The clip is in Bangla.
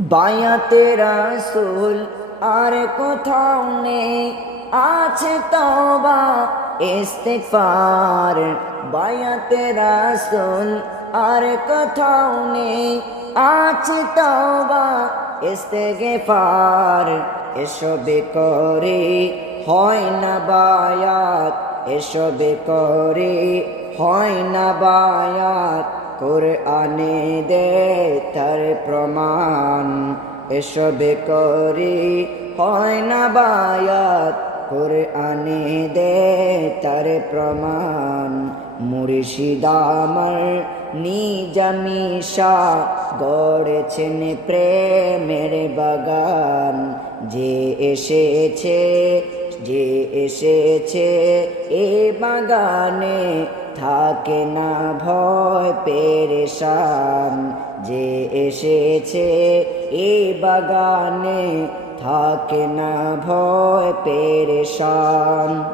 বায়াতে রাসূল আর কোথাও নেই, আছে তওবা ইস্তিগফার। বায়াতে রাসূল আর কোথাও নেই, আছে তওবা ইস্তিগফার। এসবে করে হয় না বায়াত, এসবে করে হয় না বায়াত, কোরআনে দে তার প্রমাণ। এসবে করে হয় না বায়াত, কোরআনে দে তার প্রমাণ। মুর্শিদ আমার নিজামিশা গড়েছেন প্রেমের বাগান। যে এসেছে, যে এসেছে এ বাগানে, থাকে না ভয় পেরেশান। যে এসেছে এ বাগানে, থাকে না ভয় পেরেশান।